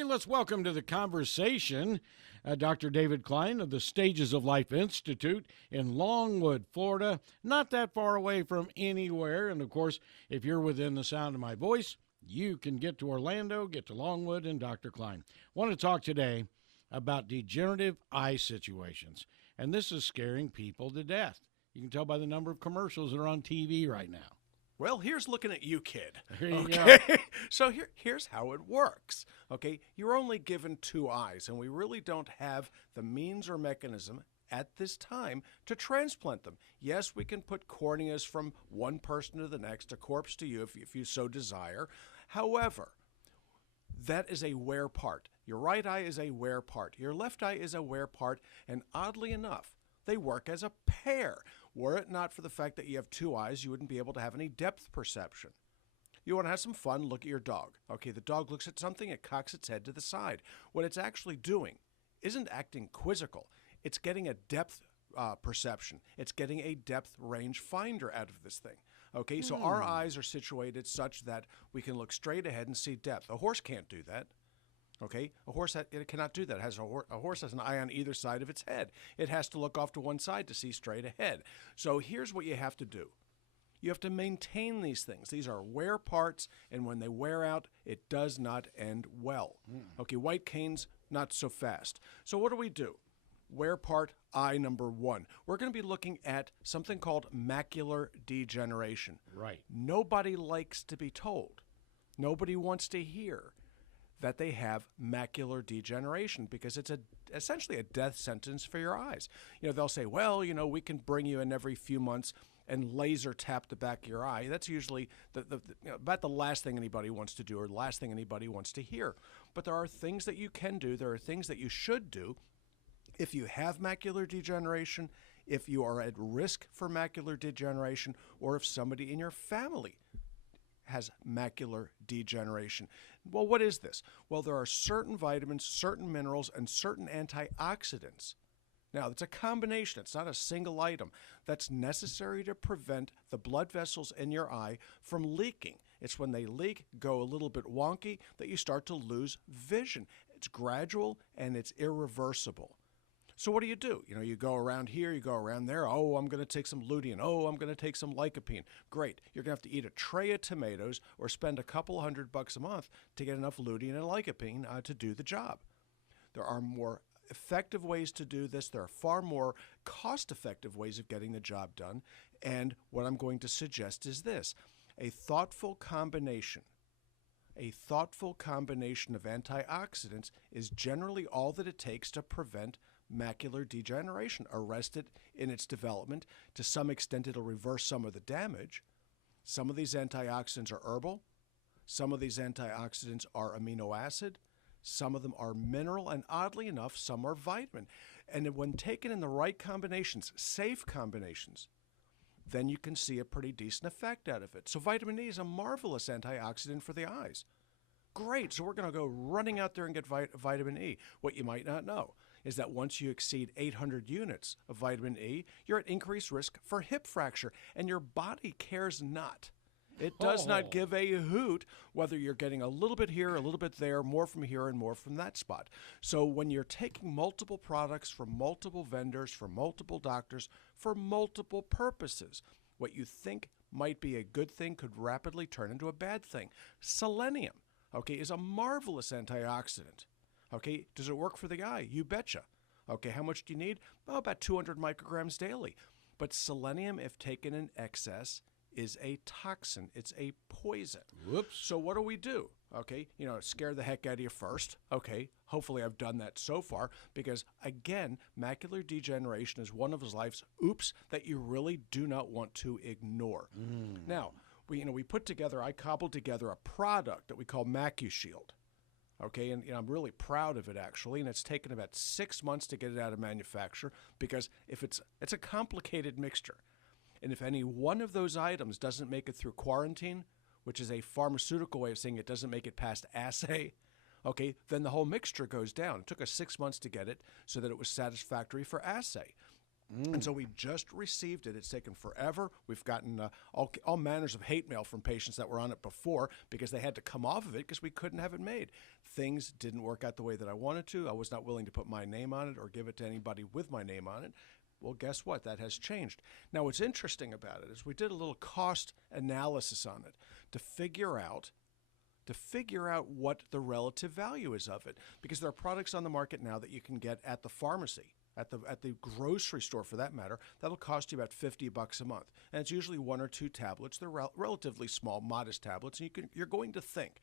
Hey, let's welcome to the conversation Dr. David Klein of the Stages of Life Institute in Longwood, Florida, not that far away from anywhere. And of course, if you're within the sound of my voice, you can get to Orlando, get to Longwood, and Dr. Klein. I want to talk today about degenerative eye situations, and this is scaring people to death. You can tell by the number of commercials that are on TV right now. Well, here's looking at you, kid. Here you Okay, go. so here's how it works. Okay, you're only given two eyes, and we really don't have the means or mechanism at this time to transplant them. Yes, we can put corneas from one person to the next, a corpse to you if you so desire. However, that is a wear part. Your right eye is a wear part. Your left eye is a wear part, and oddly enough, they work as a pair. Were it not for the fact that you have two eyes, you wouldn't be able to have any depth perception. You want to have some fun, look at your dog. Okay, the dog looks at something, it cocks its head to the side. What it's actually doing isn't acting quizzical. It's getting a depth perception. It's getting a depth range finder out of this thing. Okay, so our eyes are situated such that we can look straight ahead and see depth. A horse can't do that. Okay, a horse it cannot do that. A horse has an eye on either side of its head. It has to look off to one side to see straight ahead. So here's what you have to do. You have to maintain these things. These are wear parts, and when they wear out, it does not end well. Okay, white canes, not so fast. So what do? Wear part eye number one. We're going to be looking at something called macular degeneration. Right. Nobody likes to be told. Nobody wants to hear that they have macular degeneration because it's essentially a death sentence for your eyes. You know, they'll say, well, you know, we can bring you in every few months and laser tap the back of your eye. That's usually about the last thing anybody wants to do or the last thing anybody wants to hear. But there are things that you can do. There are things that you should do if you have macular degeneration, if you are at risk for macular degeneration, or if somebody in your family has macular degeneration. Well, what is this? Well, there are certain vitamins, certain minerals, and certain antioxidants. Now, it's a combination. It's not a single item that's necessary to prevent the blood vessels in your eye from leaking. It's when they leak, go a little bit wonky, that you start to lose vision. It's gradual and it's irreversible. So what do? You know, you go around here, you go around there. Oh, I'm going to take some lutein. Oh, I'm going to take some lycopene. Great. You're going to have to eat a tray of tomatoes or spend a couple $100 a month to get enough lutein and lycopene to do the job. There are more effective ways to do this. There are far more cost-effective ways of getting the job done. And what I'm going to suggest is this: a thoughtful combination of antioxidants is generally all that it takes to prevent macular degeneration, arrest it in its development. To some extent, it'll reverse some of the damage. Some of these antioxidants are herbal. Some of these antioxidants are amino acid. Some of them are mineral, and oddly enough, some are vitamin. And when taken in the right combinations, safe combinations, then you can see a pretty decent effect out of it. So vitamin E is a marvelous antioxidant for the eyes. Great, so we're going to go running out there and get vitamin E. What you might not know is that once you exceed 800 units of vitamin E, you're at increased risk for hip fracture, and your body cares not. It does not give a hoot whether you're getting a little bit here, a little bit there, more from here and more from that spot. So when you're taking multiple products from multiple vendors, from multiple doctors, for multiple purposes, what you think might be a good thing could rapidly turn into a bad thing. Selenium, okay, is a marvelous antioxidant. Okay, does it work for the eye? You betcha. Okay, how much do you need? Oh, about 200 micrograms daily. But selenium, if taken in excess, is a toxin. It's a poison. Whoops. So what do? Okay, you know, scare the heck out of you first. Okay, hopefully I've done that so far because, again, macular degeneration is one of life's oops that you really do not want to ignore. Now, I cobbled together a product that we call Macushield. Okay, and I'm really proud of it, actually, and it's taken about 6 months to get it out of manufacture because it's a complicated mixture. And if any one of those items doesn't make it through quarantine, which is a pharmaceutical way of saying it doesn't make it past assay, okay, then the whole mixture goes down. It took us 6 months to get it so that it was satisfactory for assay. And so we just received it. It's taken forever. We've gotten all manners of hate mail from patients that were on it before because they had to come off of it because we couldn't have it made. Things didn't work out the way that I wanted to. I was not willing to put my name on it or give it to anybody with my name on it. Well, guess what? That has changed. Now, what's interesting about it is we did a little cost analysis on it to figure out what the relative value is of it, because there are products on the market now that you can get at the pharmacy, at the grocery store for that matter, that'll cost you about $50 a month. And it's usually 1 or 2 tablets. They're relatively small, modest tablets, and you're going to think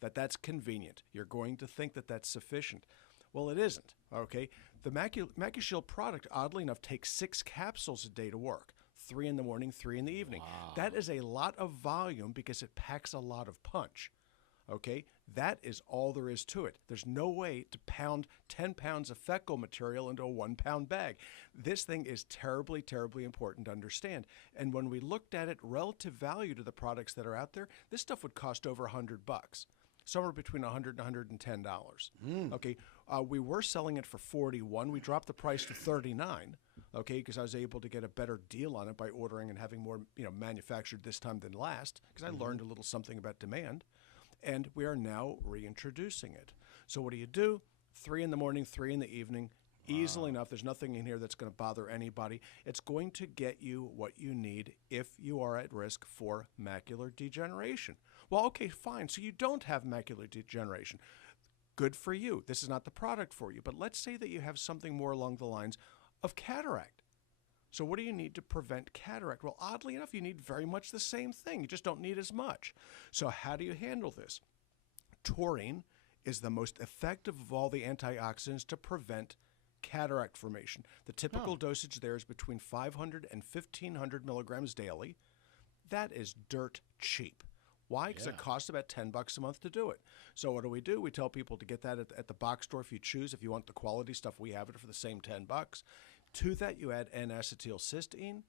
that that's convenient. You're going to think that that's sufficient. Well, it isn't, okay? The Macushield product, oddly enough, takes 6 capsules a day to work. 3 in the morning, 3 in the evening. Wow. That is a lot of volume because it packs a lot of punch. Okay, that is all there is to it. There's no way to pound 10 pounds of fecal material into a 1-pound bag. This thing is terribly, terribly important to understand. And when we looked at it relative value to the products that are out there, this stuff would cost over $100, somewhere between $100 and $110. Okay, we were selling it for $41. We dropped the price to $39. Okay, because I was able to get a better deal on it by ordering and having more, manufactured this time than last. Because I learned a little something about demand. And we are now reintroducing it. So what do? 3 in the morning, 3 in the evening, easily enough. There's nothing in here that's going to bother anybody. It's going to get you what you need if you are at risk for macular degeneration. Well, okay, fine. So you don't have macular degeneration. Good for you. This is not the product for you. But let's say that you have something more along the lines of cataract. So what do you need to prevent cataract? Well, oddly enough, you need very much the same thing. You just don't need as much. So how do you handle this? Taurine is the most effective of all the antioxidants to prevent cataract formation. The typical dosage there is between 500 and 1,500 milligrams daily. That is dirt cheap. Why? Because it costs about $10 a month to do it. So what do? We tell people to get that at the box store if you choose. If you want the quality stuff, we have it for the same $10. To that, you add N-acetylcysteine,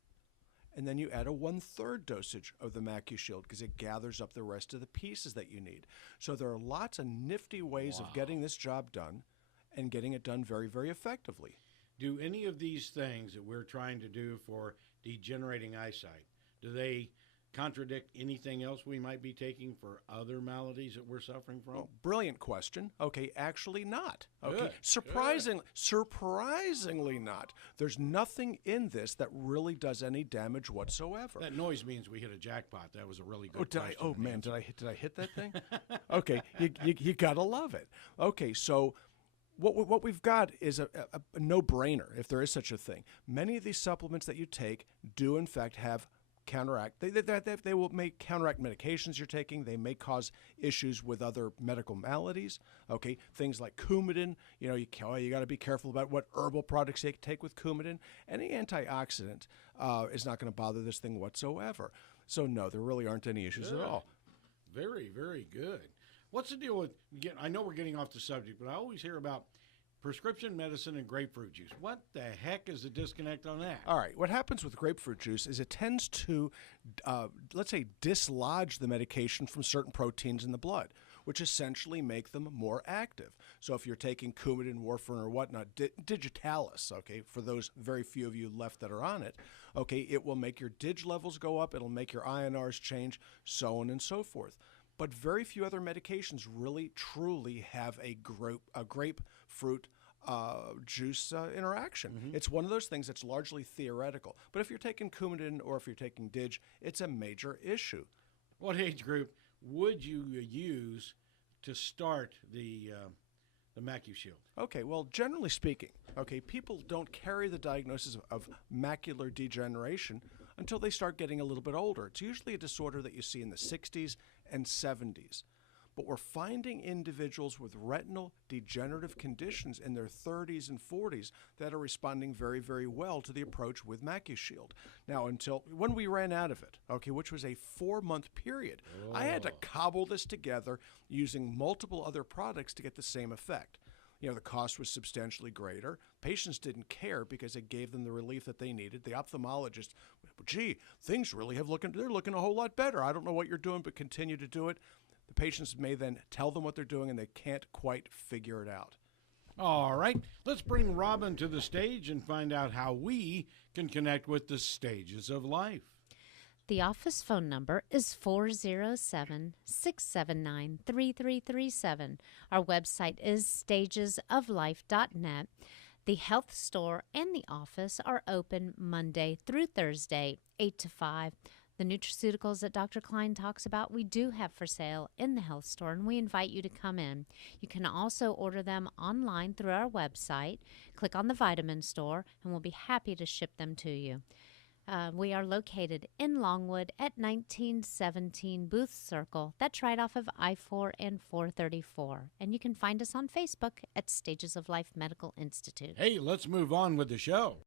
and then you add a 1/3 dosage of the Macushield because it gathers up the rest of the pieces that you need. So there are lots of nifty ways of getting this job done and getting it done very, very effectively. Do any of these things that we're trying to do for degenerating eyesight, do they contradict anything else we might be taking for other maladies that we're suffering from? Oh, brilliant question. Okay, actually not. Okay, Good. surprisingly not. There's nothing in this that really does any damage whatsoever. That noise means we hit a jackpot. That was a really good question. Did I hit that thing? Okay, you gotta love it. Okay, so what we've got is a no-brainer, if there is such a thing. Many of these supplements that you take do in fact have counteract. They will make counteract medications you're taking. They may cause issues with other medical maladies. Okay, things like Coumadin. You got to be careful about what herbal products you take with Coumadin. Any antioxidant is not going to bother this thing whatsoever. So no, there really aren't any issues at all. Very, very good. What's the deal with? I know we're getting off the subject, but I always hear about prescription medicine and grapefruit juice. What the heck is the disconnect on that? All right. What happens with grapefruit juice is it tends to, let's say, dislodge the medication from certain proteins in the blood, which essentially make them more active. So if you're taking Coumadin, warfarin, or whatnot, digitalis, okay, for those very few of you left that are on it, okay, it will make your dig levels go up. It'll make your INRs change, so on and so forth. But very few other medications really, truly have a grapefruit juice interaction. It's one of those things that's largely theoretical. But if you're taking Coumadin or if you're taking Dig, it's a major issue. What age group would you use to start the Macushield? Okay, well, generally speaking, okay, people don't carry the diagnosis of macular degeneration until they start getting a little bit older. It's usually a disorder that you see in the 60s and 70s. But we're finding individuals with retinal degenerative conditions in their 30s and 40s that are responding very, very well to the approach with Macushield. Now, until when we ran out of it, okay, which was a 4-month period, I had to cobble this together using multiple other products to get the same effect. The cost was substantially greater. Patients didn't care because it gave them the relief that they needed. The ophthalmologist, gee, things really they're looking a whole lot better. I don't know what you're doing, but continue to do it. The patients may then tell them what they're doing, and they can't quite figure it out. All right, let's bring Robin to the stage and find out how we can connect with the stages of life. The office phone number is 407-679-3337. Our website is stagesoflife.net. The health store and the office are open Monday through Thursday, 8 to 5. The nutraceuticals that Dr. Klein talks about, we do have for sale in the health store, and we invite you to come in. You can also order them online through our website. Click on the vitamin store, and we'll be happy to ship them to you. We are located in Longwood at 1917 Booth Circle. That's right off of I-4 and 434. And you can find us on Facebook at Stages of Life Medical Institute. Hey, let's move on with the show.